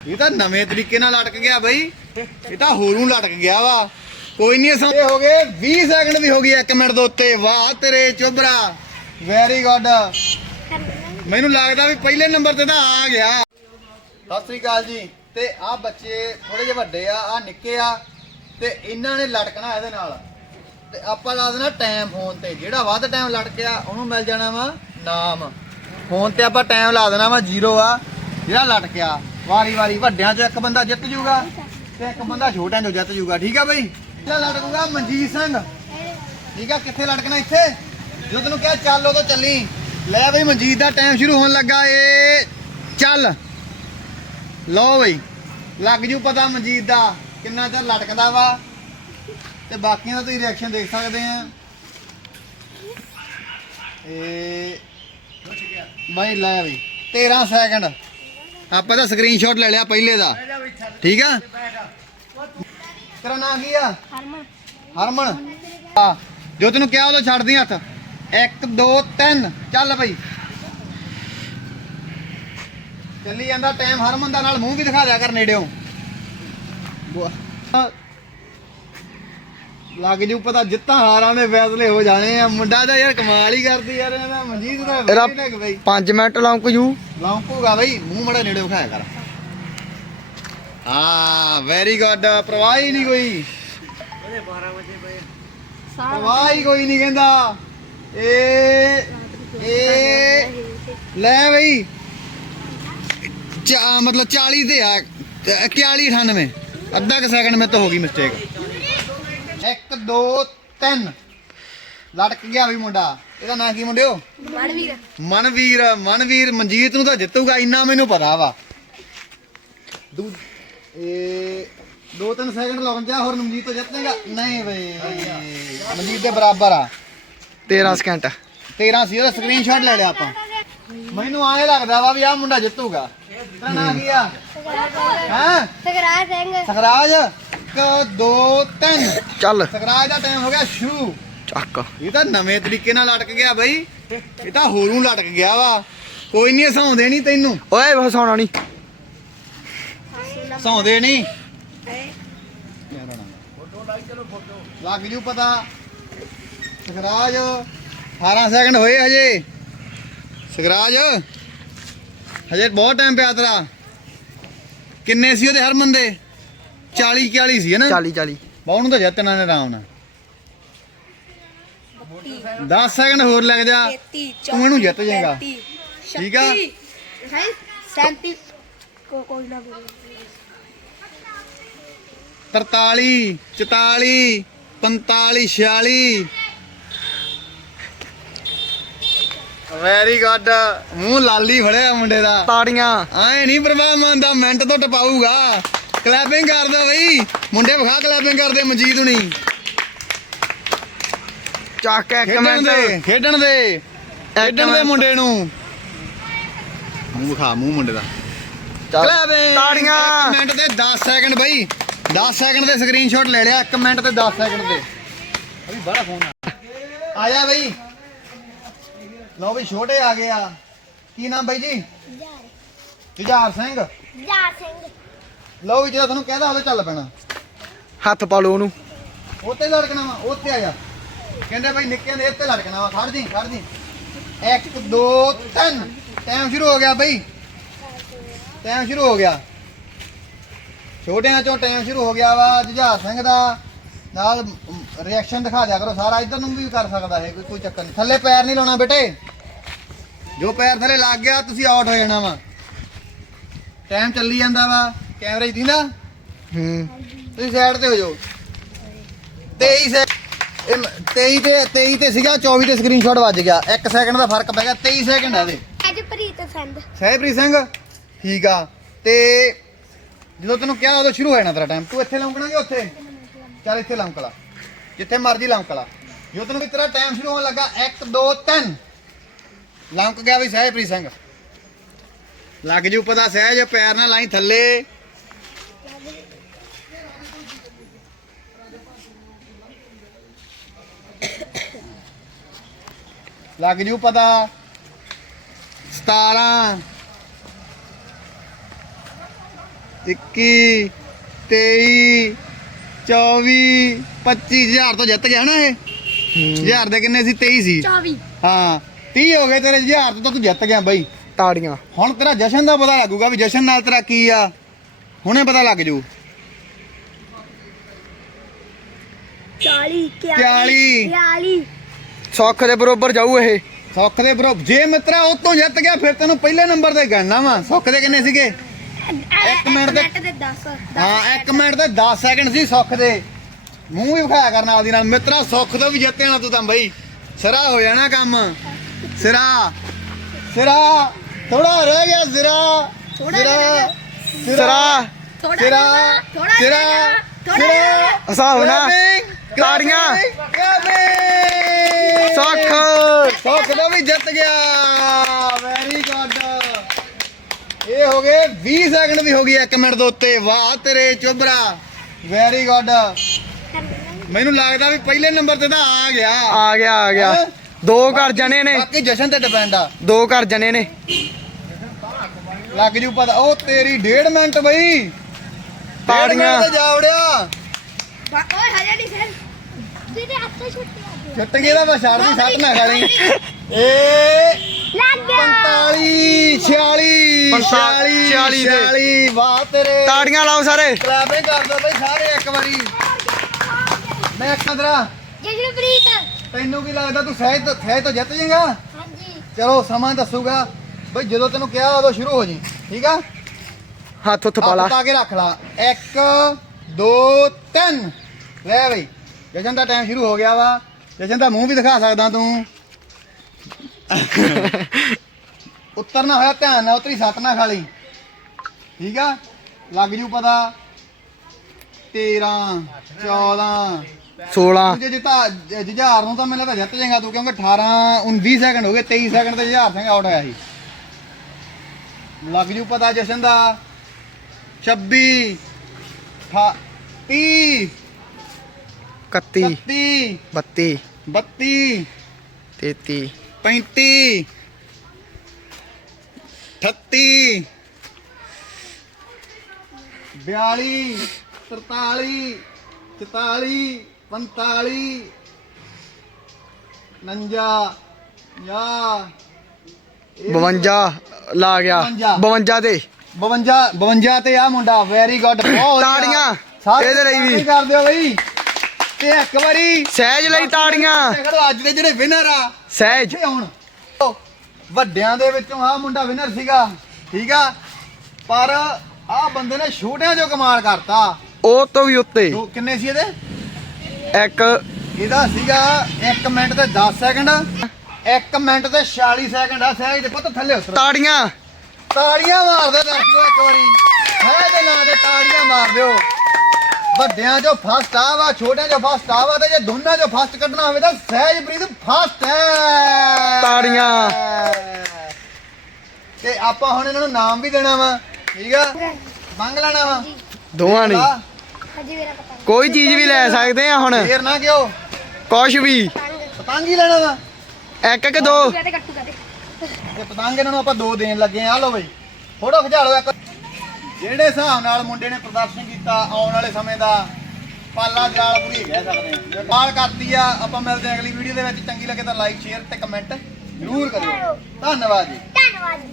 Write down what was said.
ਇਹ ਤਾਂ ਨਵੇਂ ਤਰੀਕੇ ਨਾਲ ਲਟਕ ਗਿਆ ਬਈ। ਇਹ ਤਾਂ ਹੋਰੂ ਲਟਕ ਗਿਆ ਵਾ। ਕੋਈ ਨਹੀਂ ਅਸਾਂ ਹੋ ਗਏ 20 ਸੈਕਿੰਡ ਵੀ ਹੋ ਗਈ 1 ਮਿੰਟ ਦੇ ਉੱਤੇ। ਵਾਹ, ਤੇਰੇ ਚੁਬਰਾ ਵੈਰੀ ਗੁੱਡ ਮੈਨੂੰ ਲੱਗਦਾ ਵੀ ਪਹਿਲੇ ਨੰਬਰ ਤੇ ਤਾਂ ਆ ਗਿਆ। ਸਤਿ ਸ੍ਰੀ ਅਕਾਲ ਜੀ। ਤੇ ਆ ਬੱਚੇ ਥੋੜੇ ਜਿਹੇ ਵੱਡੇ ਆ ਆ ਨਿੱਕੇ ਆ, ਤੇ ਇਹਨਾਂ ਨੇ ਲਟਕਣਾ ਇਹਦੇ ਨਾਲ। ਤੇ ਆਪਾਂ ਲਾ ਦੇਣਾ ਟਾਈਮ ਫੋਨ ਤੇ। ਜਿਹੜਾ ਵੱਧ ਟਾਈਮ ਲਟਕਿਆ, ਉਹਨੂੰ ਮਿਲ ਜਾਣਾ ਵਾ ਨਾਮ। ਫੋਨ ਤੇ ਆਪਾਂ ਟਾਈਮ ਲਾ ਦੇਣਾ ਵਾ 0 ਆ। ਜਿਹੜਾ ਲਟਕਿਆ ਵਾਰੀ ਵਾਰੀ ਵੱਡਿਆਂ ਚੋਂ ਇੱਕ ਬੰਦਾ ਜਿੱਤ ਜੂਗਾ ਤੇ ਇੱਕ ਬੰਦਾ ਛੋਟਿਆਂ 'ਚੋਂ ਜਿੱਤ ਜੂਗਾ। ਠੀਕ ਆ ਬਈ? ਜਿਹੜਾ ਲਟਕੂਗਾ? ਮਨਜੀਤ ਸਿੰਘ। ਠੀਕ ਆ? ਕਿੱਥੇ ਲਟਕਣਾ ਇੱਥੇ? ਜਦੋਂ ਤੈਨੂੰ ਕਿਹਾ, ਚੱਲ ਉਦੋਂ ਚੱਲੀ। ਲੈ ਬਈ, ਮਨਜੀਤ ਦਾ ਟਾਈਮ ਸ਼ੁਰੂ ਹੋਣ ਲੱਗਾ ਏ। ਚੱਲ। ਲਓ ਬਈ, ਲੱਗ ਜੂ ਪਤਾ ਮਨਜੀਤ ਦਾ ਕਿੰਨਾ ਚਿਰ ਲਟਕਦਾ ਵਾ। ਤੇ ਬਾਕੀਆਂ ਦਾ ਤੁਸੀਂ ਰਿਐਕਸ਼ਨ ਦੇਖ ਸਕਦੇ ਆ। ਇਹ ਬਾਈ, ਲੈ ਬਈ 13 ਸੈਕਿੰਡ ਆਪਾਂ ਤਾਂ ਸਕਰੀਨਸ਼ਾਟ ਲੈ ਲਿਆ ਪਹਿਲੇ ਦਾ। ਠੀਕ ਆ? ਤੇਰਾ ਨਾਂ ਕੀ ਆ? ਹਰਮਨ। ਹਰਮਨ। ਆ ਜੋ ਤੈਨੂੰ ਕਿਹਾ ਉਦੋਂ ਛੱਡ ਦੀ ਹੱਥ। 1 2 3 ਚੱਲ ਬਈ। ਚੱਲੀ ਜਾਂਦਾ ਟਾਈਮ ਹਰਮਨ ਦਾ ਨਾਲ ਮੂੰਹ ਵੀ ਦਿਖਾ ਦਿਆ ਕਰ ਨੇੜਿਓਂ। ਲੱਗ ਜੂ ਪਤਾ ਜਿੱਤਾਂ ਹਾਰਾਂ ਦੇ ਫੈਸਲੇ ਹੋ ਜਾਣੇ ਆ। ਮੁੰਡਾ ਤਾਂ ਯਾਰ ਕਮਾਲ ਹੀ ਕਰਦੀ ਯਾਰ ਇਹਦਾ ਮਨਜੀਤ ਦਾ ਇਹਦਾ- ਲੱਗ ਬਈ। 5 ਮਿੰਟ ਲੌਂਕ ਜੂ। ਲੌਂਕੂਗਾ ਬਈ ਮੂੰਹ ਮੜਾ ਨੇੜੇ ਵਿਖਾਇਆ ਕਰ। ਹਾਂ ਵੈਰੀ ਗੁੱਡ ਪ੍ਰਵਾਹ ਹੀ ਨਹੀਂ ਕੋਈ। ਸਾਹ ਪ੍ਰਵਾਹ ਹੀ ਕੋਈ ਨਹੀਂ ਕਹਿੰਦਾ। ਏ ਏ ਲੈ ਬਈ। ਚਾ ਮਤਲਬ 40 ਤੇ ਆ 41 98 ਅੱਧਾ ਕ ਸੈਕਿੰਡ ਮੇ ਤੋਂ ਹੋ ਗਈ ਮਿਸਟੇਕ 1 2 3 ਲਟਕ ਗਿਆ ਵੀ ਮੁੰਡਾ। ਇਹਦਾ ਨਾਂ ਕੀ ਮੁੰਡਿਓ? ਮਨਵੀਰ। ਮਨਵੀਰ ਮਨਵੀਰ ਮਨਜੀਤ ਨੂੰ ਤਾਂ ਜਿੱਤੂਗਾ ਇੰਨਾ ਮੈਨੂੰ ਪਤਾ ਵਾ। ਦੂ ਇਹ ਦੋ ਤਿੰਨ ਸੈਕਿੰਡ ਲਾਉਣ ਜਾ ਹੋਰ ਮਨਜੀਤ ਤੋਂ ਜਿੱਤੇਗਾ। ਨਹੀਂ ਬਈ ਮਨਜੀਤ ਦੇ ਬਰਾਬਰ ਆ। 13 ਸਕਿੰਟ 13 ਸੀ ਉਹਦਾ ਸਕਰੀਨਸ਼ਾਟ ਲੈ ਲਿਆ ਆਪਾਂ। ਮੈਨੂੰ ਆਏ ਲੱਗਦਾ ਵਾ ਵੀ ਆਹ ਮੁੰਡਾ ਜਿੱਤੂਗਾ। ਤੇਰਾ ਨਾਂ ਕੀ ਆ? ਹੈਂ ਸਗਰਾਜ ਸਿੰਘ। ਸਖਰਾਜ 1 2 3 ਚੱਲ। ਸਖਰਾਜ ਦਾ ਟਾਈਮ ਹੋ ਗਿਆ ਸ਼ੁਰੂ। ਚੱਕ। ਇਹ ਤਾਂ ਨਵੇਂ ਤਰੀਕੇ ਨਾਲ ਲਟਕ ਗਿਆ ਬਈ। ਇਹ ਤਾਂ ਹੋਰੂ ਲਟਕ ਗਿਆ ਵਾ। ਕੋਈ ਨਹੀਂ ਹਸਾਉਂਦੇ ਨਹੀਂ ਤੈਨੂੰ। ਓਏ ਹਸਾਉਣਾ ਨਹੀਂ ਹਸਾਉਂਦੇ ਨਹੀਂ ਲੱਗ ਜੂ ਪਤਾ। ਸਗਰਾਜ 18 ਸੈਕਿੰਡ ਹੋਏ ਹਜੇ। ਸਗਰਾਜ ਹਜੇ ਬਹੁਤ ਟਾਈਮ ਪਿਆ ਤੇਰਾ। ਕਿੰਨੇ ਸੀ ਉਹਦੇ ਹਰਮਨ ਦੇ 40 41 ਸੀ ਹੈ ਨਾ? 40 40 ਬਾਉ ਨੂੰ ਤਾਂ ਜਿੱਤਣਾ ਨੇ ਆਰਾਮ ਨਾਲ। 10 ਸੈਕਿੰਡ ਹੋਰ ਲੱਗ ਜਾ। 33 ਤੂੰ ਇਹਨੂੰ ਜਿੱਤ ਜਾਏਗਾ। ਠੀਕ ਆ? 37 ਕੋ ਕੋਈ ਨਾ ਬੋਲੇ। 43 44 45 46 ਵੈਰੀ ਗੁੱਡ ਮੂੰਹ ਲਾਲੀ ਫੜਿਆ ਮੁੰਡੇ ਦਾ। ਤਾੜੀਆਂ। ਆਏ ਨਹੀਂ ਪ੍ਰਭਾਵ ਮੰਨਦਾ ਮਿੰਟ ਤੋਂ ਟਪਾਊਗਾ। ਕਲੈਪਿੰਗ ਕਰਦਾ ਬਈ। ਮੁੰਡੇ ਵਿਖਾ ਕਲੈਪਿੰਗ ਕਰਦੇ ਮਨਜੀਤ ਹੁਣੀ। ਚੱਕ ਇੱਕ ਖੇਡਣ ਮਿੰਟ। ਦੇ ਖੇਡਣ ਦੇ। ਖੇਡਣ ਦੇ। ਮੁੰਡੇ ਨੂੰ। ਮੂੰਹ ਵਿਖਾ ਮੂੰਹ ਮੁੰਡੇ ਦਾ। ਕਲੈਪਿੰਗ। ਤਾੜੀਆਂ। 1 ਮਿੰਟ ਤੇ 10 ਸੈਕਿੰਡ ਬਈ। 10 ਸੈਕਿੰਡ ਦੇ ਸਕਰੀਨਸ਼ਾਟ ਲੈ ਲਿਆ 1 ਮਿੰਟ ਤੇ 10 ਸੈਕਿੰਡ ਤੇ ਅਭੀ ਬੜਾ ਫੋਨ ਆ। ਆਇਆ ਬਈ। ਲਓ ਵੀ ਛੋਟੇ ਆ ਗਏ ਆ। ਕੀ ਨਾਮ ਬਾਈ ਜੀ? ਜੁਝਾਰ। ਸਿੰਘ। ਯਾਰ ਸਿੰਘ। ਲਓ ਵੀ ਜਿਹੜਾ ਤੁਹਾਨੂੰ ਕਹਿਦਾ ਉਹਦੇ ਚੱਲ ਪੈਣਾ। ਹੱਥ ਪਾ ਲਓ ਉਹਨੂੰ। ਉੱਤੇ ਲੜਕਣਾ ਵਾ ਉੱਥੇ ਆ ਜਾ। ਕਹਿੰਦੇ ਬਈ ਨਿੱਕਿਆਂ ਦੇ ਇੱਥੇ ਲੜਕਣਾ ਵਾ ਖੜ ਜੀ ਖੜ ਜੀ। 1 2 3 ਟਾਈਮ ਸ਼ੁਰੂ ਹੋ ਗਿਆ ਬਈ। ਟਾਈਮ ਸ਼ੁਰੂ ਹੋ ਗਿਆ। ਛੋਟਿਆਂ ਚੋਂ ਟਾਈਮ ਸ਼ੁਰੂ ਹੋ ਗਿਆ ਵਾ ਜੁਝਾਰ ਸਿੰਘ ਦਾ। ਨਾਲ ਰਿਐਕਸ਼ਨ ਦਿਖਾ ਦਿਆ ਕਰੋ ਸਾਰਾ ਇਧਰ ਨੂੰ ਵੀ ਕਰ ਸਕਦਾ ਹੈ ਕੋਈ ਕੋਈ ਚੱਕਰ ਨਹੀਂ। ਥੱਲੇ ਪੈਰ ਨਹੀਂ ਲਾਉਣਾ ਬੇਟੇ। ਜੋ ਪੈਰ ਥੱਲੇ ਲੱਗ ਗਿਆ ਤੁਸੀਂ ਆਊਟ ਹੋ ਜਾਣਾ ਵਾ। ਟਾਈਮ ਚੱਲੀ ਜਾਂਦਾ ਵਾ। ਕੈਮਰੇ 'ਚ ਦਿੰਦਾ ਹੂੰ। ਤੁਸੀਂ ਸਾਈਡ ਤੇ ਹੋ ਜਾਓ। 23 ਸੈਕਿੰਡ 23 ਤੇ 23 ਤੇ ਸੀਗਾ 24 ਤੇ ਸਕਰੀਨਸ਼ਾਟ ਵੱਜ ਗਿਆ। 1 ਸੈਕਿੰਡ ਦਾ ਫ਼ਰਕ ਪੈ ਗਿਆ 23 ਸੈਕਿੰਡ ਆ ਇਹਦੇ। ਅੱਜ ਪ੍ਰੀਤ ਸੰਧ ਸਹਿਬਰੀ ਸਿੰਘ? ਠੀਕ ਆ। ਤੇ ਜਦੋਂ ਤੈਨੂੰ ਕਿਹਾ ਉਦੋਂ ਸ਼ੁਰੂ ਹੋ ਜਾਣਾ ਤੇਰਾ ਟਾਈਮ ਤੂੰ ਇੱਥੇ ਲੰਕਣਾ ਕਿ ਉੱਥੇ? ਚੱਲ ਇੱਥੇ ਲੰਕ ਲਾ। ਜਿੱਥੇ ਮਰਜ਼ੀ ਲੰਕ ਲਾ। ਜਦੋਂ ਤੈਨੂੰ ਵੀ ਤੇਰਾ ਟਾਈਮ ਸ਼ੁਰੂ ਹੋਣ ਲੱਗਾ 1 2 3 ਲੰਕ ਗਿਆ ਵੀ ਸਹਿਬਰੀ ਸਿੰਘ। ਲੱਗ ਜੂ ਪਤਾ ਸਹਿਜ ਪੈਰ ਨਾਲ ਲਾਈ ਥੱਲੇ। ਲੱਗ ਜੂ ਪਤਾ। 17 21 23 24 25000 ਤੋਂ ਜਿੱਤ ਗਿਆ ਨਾ ਇਹ। ਹੂੰ। 1000 ਦੇ ਕਿੰਨੇ ਸੀ? 23 ਸੀ। 24 ਹਾਂ। 30 ਹੋ ਗਏ ਤੇਰੇ 1000 ਤੋਂ ਤਾਂ ਤੂੰ ਜਿੱਤ ਗਿਆ ਬਾਈ। ਤਾੜੀਆਂ। ਹੁਣ ਤੇਰਾ ਜਸ਼ਨ ਦਾ ਪਤਾ ਲੱਗੂਗਾ ਵੀ ਜਸ਼ਨ ਨਾਲ ਤੇਰਾ ਕੀ ਆ। ਹੁਣੇ ਪਤਾ ਲੱਗ ਜੂ। 40 41 42 ਸੁੱਖ ਦੇ ਬਰੋਬਰ ਜਾਊ ਇਹ। ਸੁੱਖ ਦੇ ਬਰੋ ਜੇ ਮਿੱਤਰਾ ਉਹ ਤੋਂ ਜਿੱਤ ਗਿਆ ਫਿਰ ਤੈਨੂੰ ਪਹਿਲੇ ਨੰਬਰ ਤੇ ਗਣਨਾ ਵਾ। ਸੁੱਖ ਦੇ ਕਿੰਨੇ ਸੀਗੇ? ਇੱਕ ਮਿੰਟ ਦੇ- ਦੇ 10 ਹਾਂ 1 ਮਿੰਟ ਤੇ 10 ਸੈਕਿੰਡ ਸੀ ਸੁੱਖ ਦੇ। ਮੂੰਹ ਵੀ ਵਿਖਾਇਆ ਕਰਨਾ ਆਪਦੀ ਨਾਲ। ਮਿੱਤਰਾ ਸੁੱਖ ਤੋਂ ਵੀ ਜਿੱਤ ਜਾਣਾ ਤੂੰ ਤਾਂ ਬਈ। ਸਿਰਾ ਹੋ ਜਾਣਾ ਕੰਮ। ਸਿਰਾ। ਸਿਰਾ। ਥੋੜਾ ਰਹਿ ਗਿਆ ਸਿਰਾ। ਸਰਾ। ਥੋੜਾ ਸਿਰਾ। ਥੋੜਾ ਸਿਰਾ। ਜਿਹਾ। ਹਿਸਾਬ ਨਾ Clapping, ਤਾੜੀਆਂ। ਦਾ ਵੀ ਜਿੱਤ ਗਿਆ। ਵੈਰੀ ਗੁੱਡ ਇਹ ਹੋ ਗਏ 20 ਸੈਕਿੰਡ ਵੀ ਹੋ ਗਈ 1 ਮਿੰਟ ਦੇ ਉੱਤੇ। ਵਾਹ ਤੇਰੇ ਚੋਬਰਾ ਵੈਰੀ ਗੁੱਡ ਮੈਨੂੰ ਲੱਗਦਾ ਵੀ ਪਹਿਲੇ ਨੰਬਰ ਤੇ ਤਾਂ ਆ ਗਿਆ। ਆ ਗਿਆ ਆ ਗਿਆ। ਦੋ ਘਰ ਜਣੇ ਨੇ। ਬਾਕੀ ਜਸ਼ਨ ਤੇ ਡਿਪੈਂਡ ਆ। ਦੋ ਘਰ ਜਣੇ ਨੇ। ਲੱਗ ਜੂ ਪਤਾ। ਉਹ ਤੇਰੀ ਡੇਢ ਮਿੰਟ ਬਈ। ਤਾੜੀਆਂ। ਤੇ ਜਾ ਵੜਿਆ। ਬਾ- ਓਏ ਹਜੇ ਨਹੀਂ ਫਿਰ। ਜਿਹਦੇ ਹੱਥ ਛੁੱਟੀ। ਛੱਟ ਗਿਆ ਦਾ ਮੈਂ ਛੱਡ ਦੀ ਸੱਟ ਨਾ ਖਾਣੀ ਏ ਲੱਗ 45 46 45, 46 ਦੇ। 46 ਵਾਹ ਤੇਰੇ। ਤਾੜੀਆਂ ਲਾਓ ਸਾਰੇ। ਕਲੈਪਿੰਗ ਕਰ ਦੋ ਬਈ ਸਾਰੇ ਇੱਕ ਵਾਰੀ। ਮੈਂ ਖਦਰਾ ਜਿਹੜੀ ਪ੍ਰੀਤ ਤੈਨੂੰ ਕੀ ਲੱਗਦਾ ਤੂੰ ਸਹਿਜ ਤੋਂ ਸਹਿਜ ਤੋਂ ਜਿੱਤ ਜਾਏਗਾ? ਹਾਂਜੀ। ਚਲੋ ਸਮਾਂ ਦੱਸੂਗਾ। ਬਈ ਜਦੋਂ ਤੈਨੂੰ ਕਿਹਾ ਉਦੋਂ ਸ਼ੁਰੂ ਹੋ ਜੀ। ਠੀਕ ਆ? ਹੱਥ ਉੱਥੇ ਪਾ ਲਾ। ਪਾ ਕੇ ਰੱਖ ਲਾ। 1 2 3 ਲੈ ਬਈ ਜਸ਼ਨ ਦਾ ਟਾਈਮ ਸ਼ੁਰੂ ਹੋ ਗਿਆ ਵਾ। ਜਸ਼ਨ ਦਾ ਮੂੰਹ ਵੀ ਦਿਖਾ ਸਕਦਾ ਤੂੰ। ਉੱਤਰਨਾ ਹੋਇਆ ਧਿਆਨ ਨਾਲ ਉਤਰੀ ਸੱਟ ਨਾ ਖਾਲੀ ਠੀਕ ਆ? ਲੱਗ ਜੂ ਪਤਾ। 13 14 16 ਜੇ ਜਿੱਤਾ ਜੁਝਾਰ ਨੂੰ ਤਾਂ ਮੈਨੂੰ ਲੱਗਦਾ ਜਿੱਤ ਜਾਏਗਾ ਤੂੰ ਕਿਉਂਕਿ 18 19 ਸੈਕਿੰਡ ਹੋ ਗਏ 23 ਸੈਕਿੰਡ ਤੇ ਜੁਝਾਰ ਸਿੰਘ ਆਊਟ ਹੋਇਆ ਸੀ। ਲੱਗ ਜੂ ਪਤਾ ਜਸ਼ਨ ਦਾ। 26 ਠਾ- 30 31 31 32 32 33 35 38 42 43 44 45 49 50 52 ਲਾ ਗਿਆ। 52 ਤੇ। 52 52 ਤੇ ਆ ਮੁੰਡਾ। ਵੈਰੀ ਗੁੱਡ ਬਹੁਤ। ਤਾੜੀਆਂ, ਇਹਦੇ ਲਈ ਵੀ। ਤਾੜੀਆਂ ਕਰ ਦਿਓ ਬਈ। ਤੇ ਇੱਕ ਵਾਰੀ। ਸਹਿਜ ਲਈ ਤਾੜੀਆਂ। ਦੇਖੋ ਅੱਜ ਦੇ ਜਿਹੜੇ ਵਿਨਰ ਆ ਸਹਿਜ। ਹੁਣ। ਵੱਡਿਆਂ ਦੇ ਵਿੱਚੋਂ ਆ ਮੁੰਡਾ ਵਿਨਰ ਸੀਗਾ ਠੀਕ ਆ? ਪਰ ਆ ਬੰਦੇ ਨੇ ਛੋਟਿਆਂ ਚੋਂ ਕਮਾਲ ਕਰਤਾ। ਉਹ ਤੋਂ ਵੀ ਉੱਤੇ। ਦੋ ਕਿੰਨੇ ਸੀ ਇਹਦੇ? ਇੱਕ। ਇਹਦਾ ਸੀਗਾ 1 ਮਿੰਟ ਤੇ 10 ਸੈਕਿੰਡ 1 ਮਿੰਟ ਤੇ 46 ਸੈਕਿੰਡ ਆ ਸਹਿਜ ਦੇ ਪੁੱਤ ਥੱਲੇ ਉਤਰ। ਤਾੜੀਆਂ। ਤਾੜੀਆਂ ਮਾਰ ਦਿਓ ਦਰਸ਼ਕੋ ਇੱਕ ਵਾਰੀ। ਹੈ ਦੇ ਨਾਂ ਤੇ ਤਾੜੀਆਂ ਮਾਰ ਦਿਓ। ਵੱਡਿਆਂ ਚੋਂ ਫਸਟ ਆ ਵਾ ਛੋਟਿਆਂ ਚੋਂ ਫਸਟ ਆ ਵਾ ਤੇ ਜੇ ਦੋਨਾਂ ਚੋਂ ਫਸਟ ਕੱਢਣਾ ਹੋਵੇ ਤਾਂ ਸਹਿਜਪ੍ਰੀਤ ਫਸਟ ਹੈ। ਤਾੜੀਆਂ। ਤੇ ਆਪਾਂ ਹੁਣ ਇਹਨਾਂ ਨੂੰ ਨਾਮ ਵੀ ਦੇਣਾ ਵਾ ਠੀਕ ਆ? ਮੰਗ ਲੈਣਾ ਵਾ। ਦੋਵਾਂ ਨੇ। ਆ, ਹਾਂਜੀ ਮੇਰਾ ਪਤਾ। ਕੋਈ ਚੀਜ਼ ਵੀ ਲੈ ਸਕਦੇ ਆ ਹੁਣ। ਫੇਰ ਨਾ ਕਿਉ? ਕੁਛ ਵੀ। ਪਤੰਗ। ਹੀ ਲੈਣਾ ਵਾ। ਇੱਕ ਕਿ ਦੋ। ਤੇ। ਪਤੰਗ ਇਹਨਾਂ ਨੂੰ ਆਪਾਂ ਦੋ ਦੇਣ ਲੱਗੇ ਆ। ਲਓ ਬਈ। ਫੋਟੋ ਖਿਚਾ ਲਓ ਇੱਕ। ਜਿਹੜੇ ਹਿਸਾਬ ਨਾਲ ਮੁੰਡੇ ਨੇ ਪ੍ਰਦਰਸ਼ਨ ਕੀਤਾ ਆਉਣ ਵਾਲੇ ਸਮੇਂ ਦਾ ਪਾਲਾ ਜਾਲ ਪੂਰੀ ਕਹਿ ਸਕਦੇ ਆ ਕਾਲ ਕਰਤੀ ਆ ਆਪਾਂ ਮਿਲਦੇ ਹਾਂ ਅਗਲੀ ਵੀਡੀਓ ਦੇ ਵਿੱਚ। ਚੰਗੀ ਲੱਗੇ ਤਾਂ ਲਾਈਕ ਸ਼ੇਅਰ ਤੇ ਕਮੈਂਟ ਜ਼ਰੂਰ ਕਰਿਓ। ਧੰਨਵਾਦ ਜੀ। ਧੰਨਵਾਦ ਜੀ।